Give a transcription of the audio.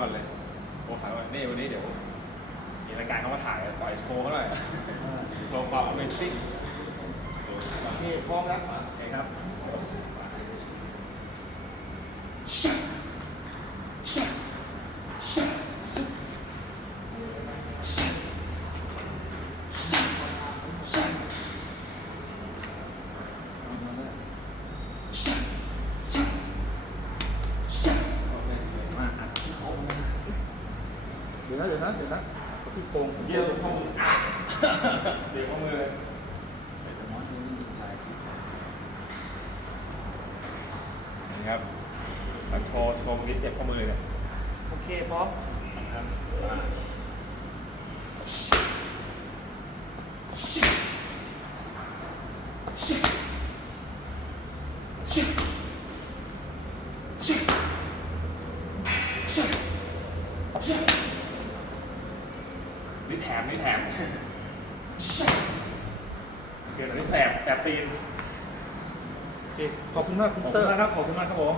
ก่อนเลยโอ้ขายว่านี่วันนี้เดี๋ยวมีรายการเขามาถ่ายปล่อยโชว์เขาหน่อยโชว์ความ Amazing โอเคพร้อมแล้วโอเคครับ ดี๋ยวนะเดี๋ยวนะเดี๋ยวนะที่โค้งเยี่ยมข้อมืออะเดี๋ยวข้อมือเลยน้อยนี่ชายสินี่ครับมาโชว์โชว์นิดเจ็บข้อมือเลยเนี่ยโอเคพร้อมครับอ่า นี่แถมนี่แถมโอเคตอนนี้แสบแสบตีนโอเคขอบคุณมากคุณขอบเตคุอณร์มากครับขอบคุณมากครับผม